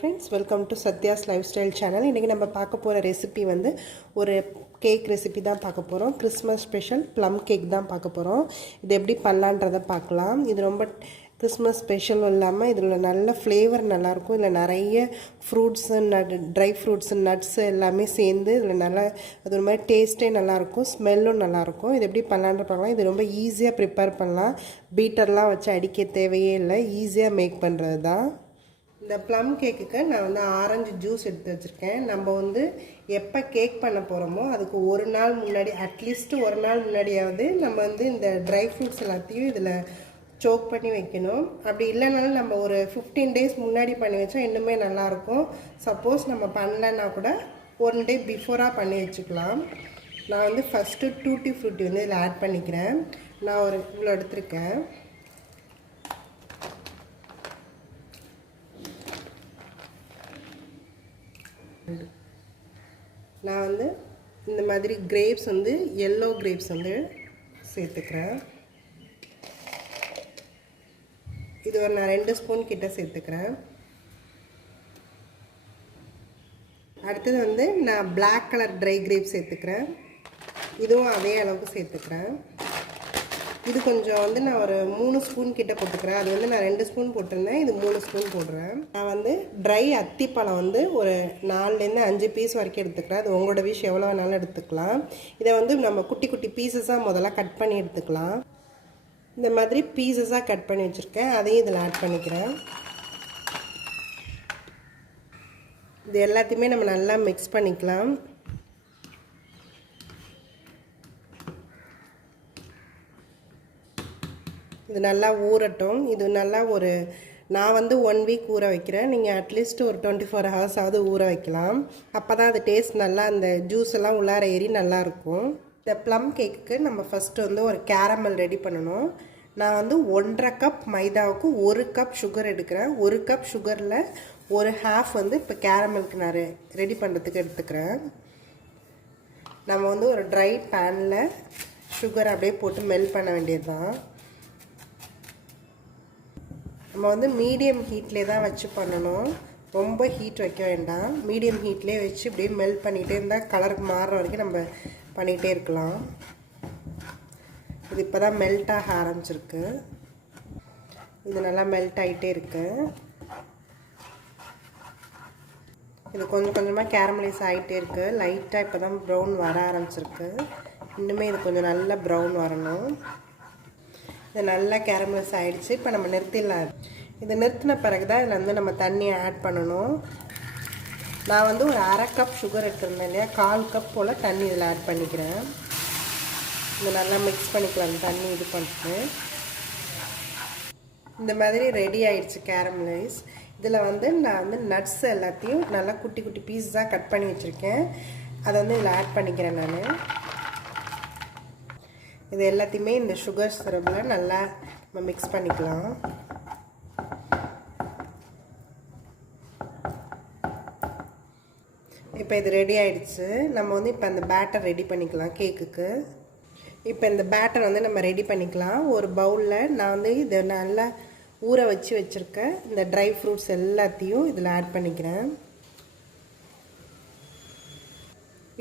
friends, welcome to Satya's Lifestyle channel. இன்றைக்கி நம்ம பார்க்க போகிற ரெசிபி வந்து ஒரு கேக் ரெசிபி தான் பார்க்க போகிறோம். கிறிஸ்மஸ் ஸ்பெஷல் ப்ளம் கேக் தான் பார்க்க போகிறோம். இது எப்படி பண்ணலான்றதை பார்க்கலாம். இது ரொம்ப கிறிஸ்மஸ் ஸ்பெஷல் இல்லாமல் இதில் நல்ல ஃப்ளேவர் நல்லாயிருக்கும். இதில் நிறைய ஃப்ரூட்ஸு ட்ரை ஃப்ரூட்ஸு நட்ஸு எல்லாமே சேர்ந்து இதில் நல்லா அது ஒரு மாதிரி டேஸ்ட்டே நல்லாயிருக்கும், ஸ்மெல்லும் நல்லாயிருக்கும். இது எப்படி பண்ணலான்ற பார்க்கலாம். இது ரொம்ப ஈஸியாக ப்ரிப்பேர் பண்ணலாம். பீட்டர்லாம் வச்சு அடிக்க தேவையே இல்லை, ஈஸியாக மேக் பண்ணுறது தான். இந்த ப்ளம் கேக்குக்கு நான் வந்து ஆரஞ்சு ஜூஸ் எடுத்து வச்சுருக்கேன். நம்ம வந்து எப்போ கேக் பண்ண போகிறோமோ அதுக்கு ஒரு நாள் முன்னாடி, அட்லீஸ்ட் ஒரு நாள் முன்னாடியாவது நம்ம வந்து இந்த ட்ரை ஃப்ரூட்ஸ் எல்லாத்தையும் இதில் சோக் பண்ணி வைக்கணும். அப்படி இல்லைனாலும் நம்ம ஒரு 15 days முன்னாடி பண்ணி வச்சா இன்னுமே நல்லாயிருக்கும். சப்போஸ் நம்ம பண்ணலைன்னா கூட 1 day பிஃபோராக பண்ணி வச்சுக்கலாம். நான் வந்து ஃபஸ்ட்டு டூட்டி ஃப்ரூட்டி வந்து இதில் ஆட் பண்ணிக்கிறேன். நான் ஒரு இவ்வளோ எடுத்திருக்கேன். நான் வந்து இந்த மாதிரி கிரேப்ஸ் வந்து எல்லோ கிரேப்ஸ் வந்து சேர்த்துக்கிறேன். இது ஒரு நான் 2 ஸ்பூன் கிட்ட சேர்த்துக்கிறேன். அடுத்தது வந்து நான் பிளாக் கலர் ட்ரை கிரேப்ஸ் சேர்த்துக்கிறேன். இதுவும் அதே அளவுக்கு சேர்த்துக்கிறேன். இது கொஞ்சம் வந்து நான் ஒரு 3 ஸ்பூன் கிட்ட போட்டுக்கிறேன். அது வந்து நான் 2 ஸ்பூன் போட்டிருந்தேன், இது 3 ஸ்பூன் போடுறேன். நான் வந்து ட்ரை அத்திப்பழம் வந்து ஒரு 4லேருந்து 5 பீஸ் வரைக்கும் எடுத்துக்கிறேன். அது உங்களோட விஷ் எவ்வளோ வேணாலும் எடுத்துக்கலாம். இதை வந்து நம்ம குட்டி குட்டி பீசஸாக முதல்ல கட் பண்ணி எடுத்துக்கலாம். இந்த மாதிரி பீசஸாக கட் பண்ணி வச்சுருக்கேன், அதையும் இதில் ஆட் பண்ணிக்கிறேன். இது எல்லாத்தையுமே நம்ம நல்லா மிக்ஸ் பண்ணிக்கலாம். இது நல்லா ஊறட்டும். இது நல்லா நான் வந்து 1 வீக் ஊற வைக்கிறேன். நீங்கள் அட்லீஸ்ட் ஒரு 24 hours ஆவது ஊற வைக்கலாம். அப்போ தான் அது டேஸ்ட் நல்லா அந்த ஜூஸ் எல்லாம் உள்ளார ஏறி நல்லாயிருக்கும். இந்த ப்ளம் கேக்குக்கு நம்ம ஃபஸ்ட்டு வந்து ஒரு கேரமல் ரெடி பண்ணணும். நான் வந்து 1.5 கப் மைதாவுக்கு 1 கப் சுகர் எடுக்கிறேன். 1 கப் சுகரில் ஒரு ஹாஃப் வந்து இப்போ கேரமலுக்கு நான் ரெடி பண்ணுறதுக்கு எடுத்துக்கிறேன். நம்ம வந்து ஒரு ட்ரை பேனில் சுகர் அப்படியே போட்டு மெல்ட் பண்ண வேண்டியது தான். நம்ம வந்து மீடியம் ஹீட்லேயே தான் வச்சு பண்ணணும். ரொம்ப ஹீட் வைக்க வேண்டாம். மீடியம் ஹீட்லேயே வச்சு இப்படியே மெல்ட் பண்ணிகிட்டே இருந்தால் கலருக்கு மாறுற வரைக்கும் நம்ம பண்ணிகிட்டே இருக்கலாம். இது இப்போ தான் மெல்ட் ஆக ஆரம்பிச்சிருக்கு. இது நல்லா மெல்ட் ஆகிட்டே இருக்கு. இது கொஞ்சம் கொஞ்சமாக கேரமலைஸ் ஆகிட்டே இருக்குது. லைட்டாக இப்போ தான் ப்ரௌன் வர ஆரம்பிச்சிருக்கு. இன்னுமே இது கொஞ்சம் நல்லா ப்ரௌன் வரணும். இது நல்லா கேரமலைஸ் ஆகிடுச்சு. இப்போ நம்ம நிறுத்திடலாம். இது நிறுத்தின பிறகு தான் இதில் வந்து நம்ம தண்ணியை ஆட் பண்ணணும். நான் வந்து ஒரு 1/2 கப் சுகர் எடுத்துருந்தேன் இல்லையா, 1/4 கப் போல் தண்ணி இதில் ஆட் பண்ணிக்கிறேன். இது நல்லா மிக்ஸ் பண்ணிக்கலாம். தண்ணி இது பண்ணிட்டு இந்த மாதிரி ரெடி ஆகிடுச்சு கேரமலைஸ். இதில் வந்து நான் வந்து நட்ஸ் எல்லாத்தையும் நல்லா குட்டி குட்டி பீஸாக கட் பண்ணி வச்சுருக்கேன். அதை வந்து இதில் ஆட் பண்ணிக்கிறேன். நான் இது எல்லாத்தையுமே இந்த சுகர் சிரப்பில் நல்லா நம்ம மிக்ஸ் பண்ணிக்கலாம். இப்போ இது ரெடி ஆகிடுச்சு. நம்ம வந்து இப்போ அந்த பேட்டர் ரெடி பண்ணிக்கலாம் கேக்குக்கு. இப்போ இந்த பேட்டர் வந்து நம்ம ரெடி பண்ணிக்கலாம். ஒரு பவுலில் நான் வந்து இதை நல்லா ஊற வச்சு வச்சுருக்கேன். இந்த ட்ரை ஃப்ரூட்ஸ் எல்லாத்தையும் இதில் ஆட் பண்ணிக்கிறேன்.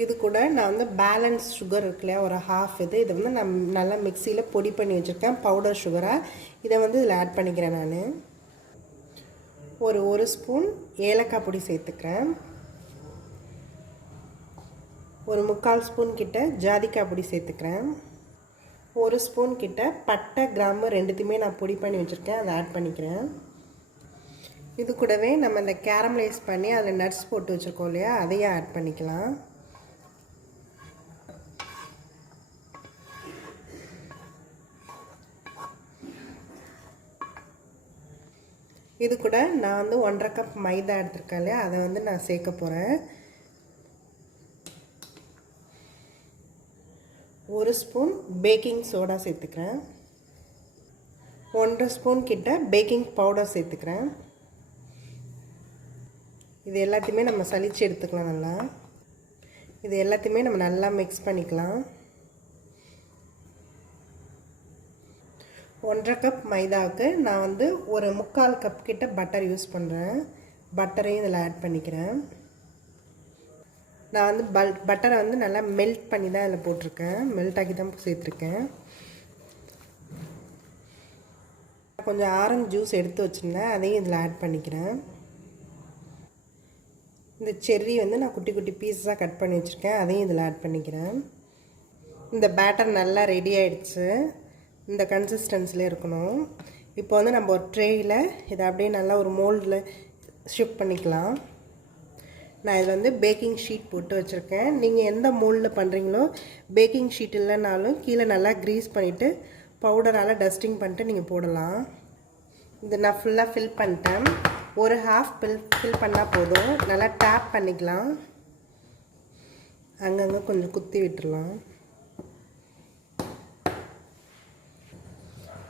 இது கூட நான் வந்து பேலன்ஸ் சுகர் இருக்கு இல்லையா, ஒரு ஹாஃப் இதை வந்து நான் நல்லா மிக்சியில் பொடி பண்ணி வச்சுருக்கேன், பவுடர் சுகராக. இதை வந்து இதில் ஆட் பண்ணிக்கிறேன். நான் ஒரு ஸ்பூன் ஏலக்காய் பொடி சேர்த்துக்கிறேன். ஒரு 3/4 ஸ்பூன் கிட்ட ஜாதிக்காய் பொடி சேர்த்துக்கிறேன். 1 ஸ்பூன் கிட்ட பட்டை கிராம்பு ரெண்டுத்தையுமே நான் பொடி பண்ணி வச்சுருக்கேன், அதை ஆட் பண்ணிக்கிறேன். இது கூடவே நம்ம இந்த கேரமலைஸ் பண்ணி அதில் நட்ஸ் போட்டு வச்சுருக்கோம் இல்லையா, அதையும் ஆட் பண்ணிக்கலாம். இது கூட நான் வந்து 1.5 கப் மைதா எடுத்துருக்கேன் இல்லையா, அதை வந்து நான் சேர்க்க போகிறேன். 1 ஸ்பூன் பேக்கிங் சோடா சேர்த்துக்கிறேன். 1.5 ஸ்பூன் கிட்ட பேக்கிங் பவுடர் சேர்த்துக்கிறேன். இது எல்லாத்தையுமே நம்ம சலிச்சு எடுத்துக்கலாம். நல்லா இது எல்லாத்தையுமே நம்ம நல்லா மிக்ஸ் பண்ணிக்கலாம். 1.5 கப் மைதாவுக்கு நான் வந்து ஒரு 3/4 கப் கிட்ட பட்டர் யூஸ் பண்ணுறேன். பட்டரையும் இதில் ஆட் பண்ணிக்கிறேன். நான் வந்து பட்டரை வந்து நல்லா மெல்ட் பண்ணி தான் இதில் போட்டிருக்கேன், மெல்ட் ஆக்கி தான் சேர்த்துருக்கேன். கொஞ்சம் ஆரஞ்சு ஜூஸ் எடுத்து வச்சுருந்தேன், அதையும் இதில் ஆட் பண்ணிக்கிறேன். இந்த செர்ரி வந்து நான் குட்டி குட்டி பீஸாக கட் பண்ணி வச்சுருக்கேன், அதையும் இதில் ஆட் பண்ணிக்கிறேன். இந்த பேட்டர் நல்லா ரெடி ஆகிடுச்சு. இந்த கன்சிஸ்டன்சியில் இருக்கணும். இப்போ வந்து நம்ம ஒரு ட்ரேயில் இதை அப்படியே நல்லா ஒரு மோல்டில் ஷிஃப்ட் பண்ணிக்கலாம். நான் இதில் வந்து பேக்கிங் ஷீட் போட்டு வச்சுருக்கேன். நீங்கள் எந்த மோல்டில் பண்ணுறீங்களோ பேக்கிங் ஷீட் இல்லைனாலும் கீழே நல்லா க்ரீஸ் பண்ணிவிட்டு பவுடரால் டஸ்டிங் பண்ணிட்டு நீங்கள் போடலாம். இது நான் ஃபுல்லாக ஃபில் பண்ணிட்டேன். ஒரு ஹாஃப் ஃபில் பண்ணால் போதும். நல்லா டேப் பண்ணிக்கலாம், அங்கங்கே கொஞ்சம் குத்தி விட்டுடலாம்.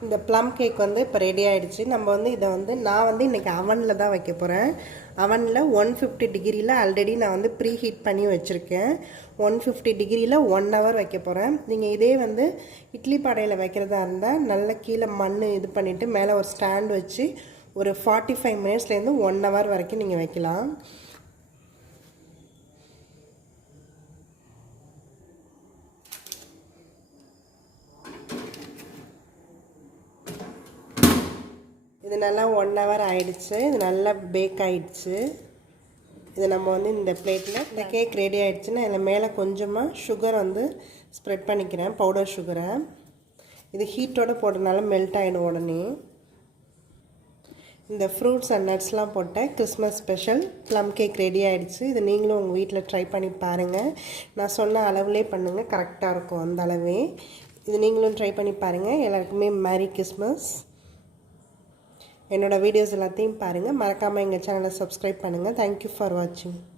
இந்த ப்ளம் கேக் வந்து இப்போ ரெடி ஆகிடுச்சு. நம்ம வந்து இதை வந்து நான் வந்து இன்றைக்கி அவனில் தான் வைக்க போகிறேன். அவனில் 150 டிகிரியில் ஆல்ரெடி நான் வந்து ப்ரீ ஹீட் பண்ணி வச்சுருக்கேன். 150 டிகிரியில் 1 ஹவர் வைக்க போகிறேன். நீங்கள் இதே வந்து இட்லி பானையில் வைக்கிறதா இருந்தால் நல்ல கீழே மண் இது பண்ணிவிட்டு மேலே ஒரு ஸ்டாண்ட் வச்சு ஒரு 45 மினிட்ஸ்லேருந்து 1 ஹவர் வரைக்கும் நீங்கள் வைக்கலாம். இது நல்லா 1 ஹவர் ஆகிடுச்சு. இது நல்லா பேக் ஆகிடுச்சு. இது நம்ம வந்து இந்த பிளேட்டில் இந்த கேக் ரெடி ஆகிடுச்சுன்னா இதில் மேலே கொஞ்சமாக சுகர் வந்து ஸ்ப்ரெட் பண்ணிக்கிறேன், பவுடர் சுகரை. இது ஹீட்டோடு போடுறதுனால மெல்ட் ஆகிடும் உடனே. இந்த ஃப்ரூட்ஸ் அண்ட் நட்ஸ்லாம் போட்ட Christmas special plum cake ready ஆகிடுச்சு. இது நீங்களும் உங்கள் வீட்டில் ட்ரை பண்ணி பாருங்கள். நான் சொன்ன அளவுலே பண்ணுங்கள், கரெக்டாக இருக்கும் அந்த அளவே. இது நீங்களும் ட்ரை பண்ணி பாருங்கள். எல்லாருக்குமே மேரி கிறிஸ்மஸ். என்னோடய வீடியோஸ் எல்லாத்தையும் பாருங்கள். மறக்காமல் எங்கள் சேனலை சப்ஸ்கிரைப் பண்ணுங்கள். தேங்க்யூ ஃபார் வாட்சிங்.